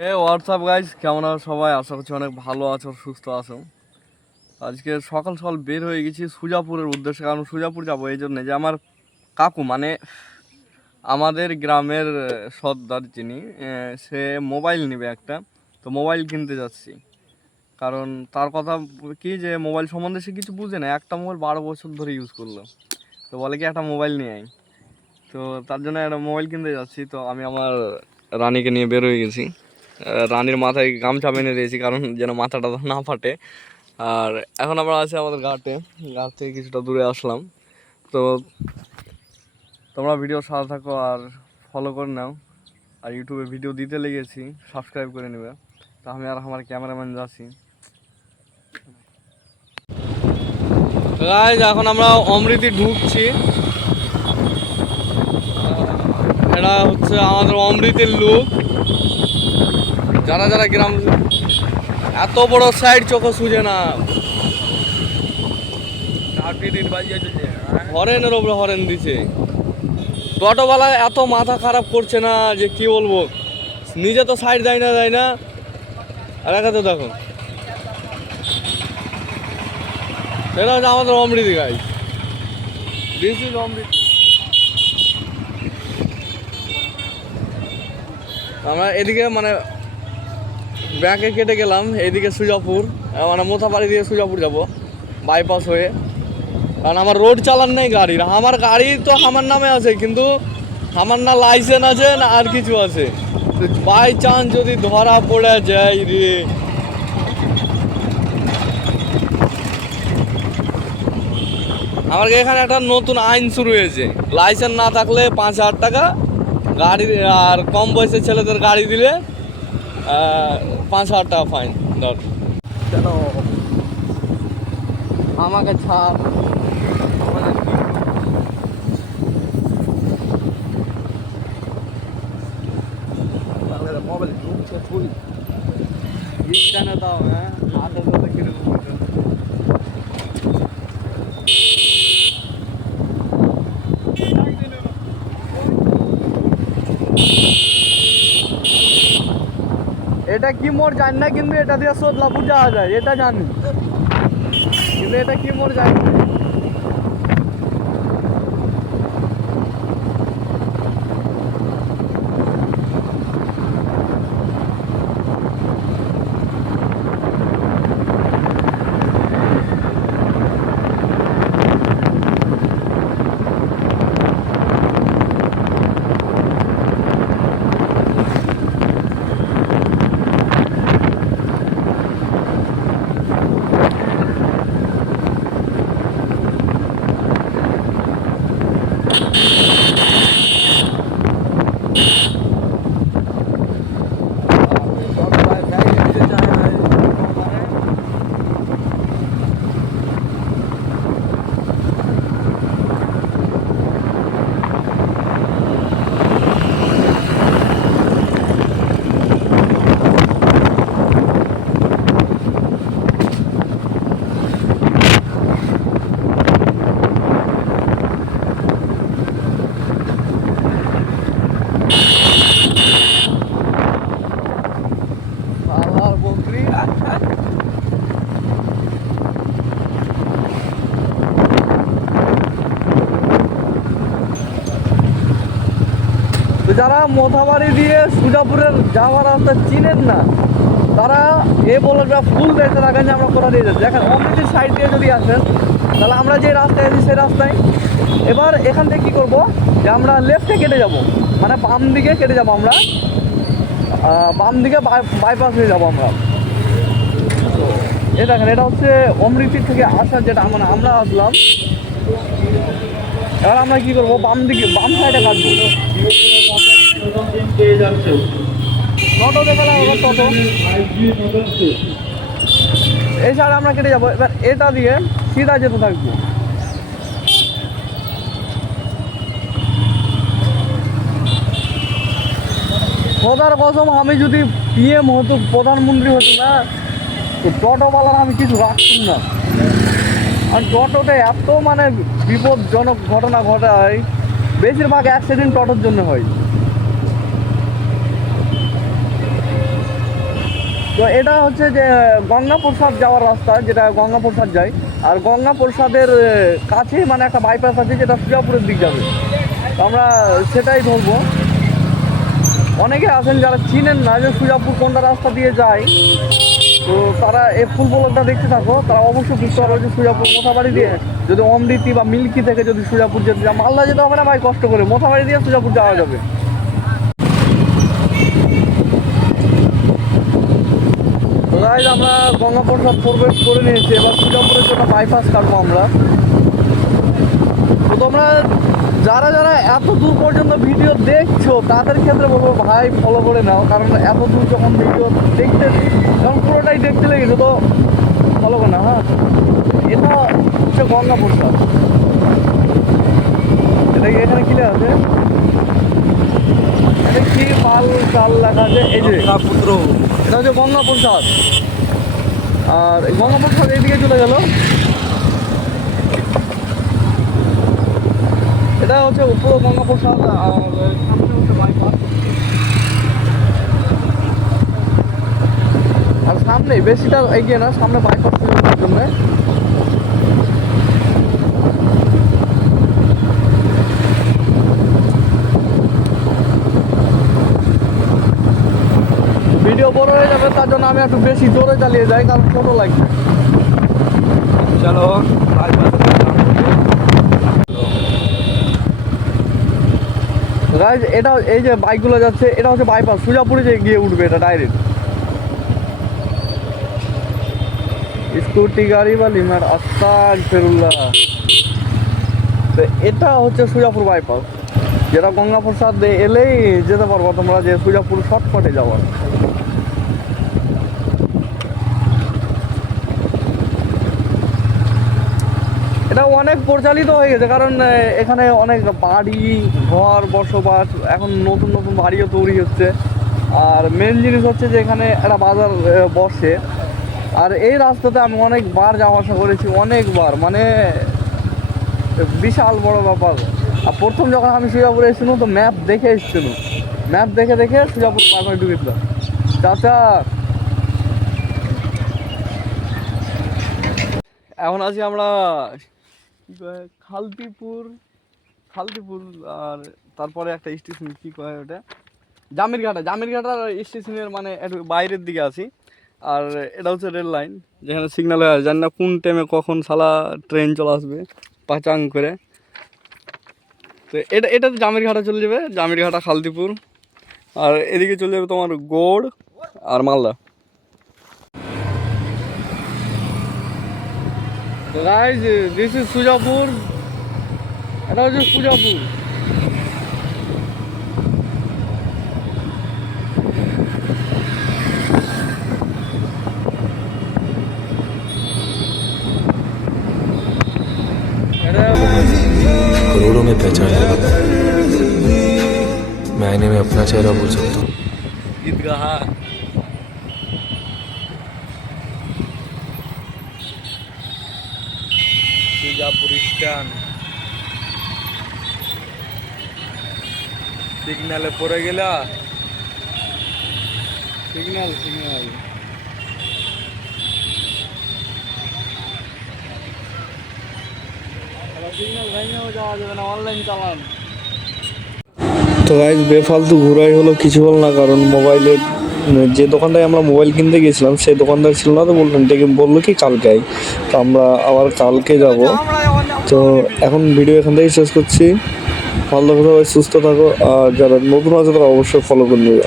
WhatsApp guys, কেমন আছো সবাই? আশা করছি অনেক ভালো আছো, সুস্থ আছো। আজকে সকাল সকাল বের হয়ে গেছি সুজাপুরের উদ্দেশ্যে, কারণ সুজাপুর যাবো এই জন্যে যে আমার কাকু মানে আমাদের গ্রামের সর্দার যিনি, সে মোবাইল নেবে একটা। তো মোবাইল কিনতে যাচ্ছি, কারণ তার কথা কি যে মোবাইল সম্বন্ধে সে কিছু বুঝে না। একটা মোবাইল 12 বছর ধরে ইউজ করলো, তো বলে কি একটা মোবাইল নিয়ে আয়। তো তার জন্য একটা মোবাইল কিনতে যাচ্ছি। তো আমি আমার রানীকে নিয়ে বের হয়ে গেছি। রানীর মাথায় গামছা বেঁধে দিয়েছি, কারণ যেন মাথাটা না ফাটে। আর এখন আমরা আছি আমাদের ঘাট থেকে কিছুটা দূরে আসলাম। তো তোমরা ভিডিও সাথে থাকো আর ফলো করে নাও। আর ইউটিউবে ভিডিও দিতে লেগেছি, সাবস্ক্রাইব করে নেবে। তো আমি আর আমার ক্যামেরাম্যান যাচ্ছি। গাইজ, এখন আমরা অমৃতি ঢুকছি। এটা হচ্ছে আমাদের অমৃতির লোক। যারা যারা গ্রাম, এত বড় সাইড চোখও সুঝে না। হরেনের ওপরে হরেন দিছে। টোটোওয়ালা এত মাথা খারাপ করছে না যে কি বলবো। নিজে তো সাইড দেয় না। আর একাতে দেখো, এটা হচ্ছে আমাদের অমৃতি গাইজ। দিস ইজ অমৃতি। আমরা এদিকে মানে ব্যাকে কেটে গেলাম, এদিকে সুজাপুর, মানে মোথাবাড়ি দিয়ে সুজাপুর যাব বাইপাস হয়ে। কারণ আমার রোড চালান নেই গাড়ির। আমার গাড়ি তো আমার নামে আছে, কিন্তু আমার না লাইসেন্স আছে না আর কিছু আছে। বাই চান্স যদি ধরা পড়ে যায় রে, আমার এখানে একটা নতুন আইন শুরু হয়েছে, লাইসেন্স না থাকলে 5,000 টাকা গাড়ি, আর কম বয়সের ছেলেদের গাড়ি দিলে 5,000 টাকা ফাইন। ধর কেন আমাকে ছাড়। মোবাইল ঢুকছে ফুল কেন দাও? হ্যাঁ, হাতে ধরে কিরকম এটা কি মোড় জানি না, কিন্তু এটা দিয়ে সোদলাপুর যাওয়া যায় এটা জানি, কিন্তু এটা কি মোড় জানি না। তো যারা মোথাবাড়ি দিয়ে সুজাপুরের যাওয়ার রাস্তা চিনেন না, তারা এ বলবে ফুল দেখতে থাকেন যে আমরা কোথা দিয়ে যাচ্ছি। দেখেন অমৃতির সাইড দিয়ে যদি আসেন, তাহলে আমরা যে রাস্তায় আছি সেই রাস্তায়। এবার এখান থেকে কী করবো, যে আমরা লেফটে কেটে যাব, মানে বাম দিকে কেটে যাব আমরা, বাম দিকে বাইপাস হয়ে যাবো আমরা। এ দেখেন, এটা হচ্ছে অমৃতির থেকে আসার যেটা মানে আমরা আসলাম। এবার আমরা কি করবো, বাম সাইডে কাটবো। টোটো দেখে টোটো এই সাইডে আমরা কেটে যাবো। এবার এটা দিয়ে সিধা যেতে থাকবো। খোদার কসম, আমি যদি পিএম হতো, প্রধানমন্ত্রী হতো না, তো টোটোওয়ালার আমি কিছু রাখতাম না। আর টোটোতে এত মানে বিপদজনক ঘটনা ঘটায়, বেশিরভাগ অ্যাক্সিডেন্ট টোটোর জন্য হয়। তো এটা হচ্ছে যে গঙ্গা প্রসাদ যাওয়ার রাস্তা, যেটা গঙ্গা প্রসাদ যায়। আর গঙ্গা প্রসাদের কাছেই মানে একটা বাইপাস আছে যেটা সুজাপুরের দিক যাবে, তো আমরা সেটাই ধরবো। অনেকে আছেন যারা চিনেন না যে সুজাপুর কোনটা রাস্তা দিয়ে যায়, তো তারা এই ফুল ব্লগটা দেখতে থাকো, তারা অবশ্যই বুঝতে পারবে যে সুজাপুর মোথাবাড়ি দিয়ে যদি অমৃতি বা মিল্কি থেকে যদি সুজাপুর যেতে যায়, মালদা যেতে হবে না ভাই কষ্ট করে, মোথাবাড়ি দিয়ে সুজাপুর যাওয়া যাবে। তো গাইজ আমরা গঙ্গা প্রসাদ প্রবেশ করে নিয়েছি, এবার সুজাপুরের জন্য বাইপাস কাটবো আমরা। তো তোমরা যারা যারা এত দূর পর্যন্ত ভিডিও দেখছো তাদের ক্ষেত্রে বলবো ভাই ফলো করে নাও, কারণ এত দূর যখন ভিডিও দেখতেছি তখন পুরোটাই দেখতে লেগেছে, তো ফলো করে না। হ্যাঁ, এটা হচ্ছে গঙ্গা প্রসাদ, এটা কি এখানে ক্লিয়ার আছে? এটা কি পাল চাল লেখা আছে, এই যে পুত্র, এটা হচ্ছে গঙ্গা প্রসাদ। আর গঙ্গা প্রসাদ এইদিকে চলে গেল, এটা হচ্ছে পুরো গঙ্গা প্রসাদ। আর সামনে হচ্ছে বাইপাস, আর সামনে বেশিটা এগিয়ে না, সামনে বাইপাস তৈরির জন্য। ভিডিও বড় হয়ে যাবে, তার জন্য আমি একটু বেশি জোরে চালিয়ে যাই, কারণ ছোটো লাগবে। চলো গাইজ, এটা এই যে বাইকগুলো যাচ্ছে এটা হচ্ছে বাইপাস, সুজাপুরে যে গিয়ে উঠবে এটা ডাইরেক্ট। স্কুটি গাড়ি বা লিমার আস্তাক ফেরুল্লাহ। তো এটা হচ্ছে সুজাপুর বাইপাস, যেটা গঙ্গা প্রসাদ এলেই যেতে পারবো তোমরা, যে সুজাপুর শর্টকাটে যাওয়ার। এটা অনেক প্রচালিত হয়ে গেছে, কারণ এখানে অনেক বাড়ি ঘর বসবাস, এখন নতুন নতুন বাড়িও তৈরি হচ্ছে। আর মেন জিনিস হচ্ছে যে এখানে একটা বাজার বসে। আর এই রাস্তাতে আমি অনেকবার যাওয়া আসা করেছি, অনেকবার, মানে বিশাল বড় ব্যাপার। আর প্রথম যখন আমি সুজাপুরে এসেছিলাম তো ম্যাপ দেখে এসেছিলাম, ম্যাপ দেখে দেখে সুজাপুর পার করে ঢুকেছিলাম। চাচা এখন আছি আমরা খালতিপুর, খালতিপুর। আর তারপরে একটা স্টেশন কি কয় ওটা, জামিরঘাটা, জামিরঘাটার স্টেশনের মানে একটু বাইরের দিকে আছি। আর এটা হচ্ছে রেল লাইন, যেখানে সিগন্যাল হয়ে জানি না কোন টাইমে কখন শালা ট্রেন চলে আসবে পাচাং করে। তো এটা তো জামিরঘাটা চলে যাবে, জামিরঘাটা খালতিপুর। আর এদিকে চলে যাবে তোমার গৌড় আর Malda. Guys this is Sujapur, এটা হচ্ছে সুজাপুর। करोड़ों में पहचान है, मैं आईने में अपना चेहरा भूल सकता हूँ। ঈদগাহ সুজাপুর স্ট্যান্ড, সিগন্যালে পড়ে গেলা, সিগন্যাল সিগন্যাল সিগন্যাল ভেঙেও যাওয়া যাবে না, অনলাইন চালান। তো গাইজ বেফালতু ঘোরাই হলো, কিছু হল না, কারণ মোবাইলের যে দোকানটায় আমরা মোবাইল কিনতে গেছিলাম সেই দোকানদার ছিল না, তো বললো কি কালকে আই, তো আমরা আবার কালকে যাব। তো এখন ভিডিও এখান থেকেই শেষ করছি। ভালো থাকো সবাই, সুস্থ থাকো, আর যারা নতুন আছে তারা অবশ্যই ফলো করে নিবে।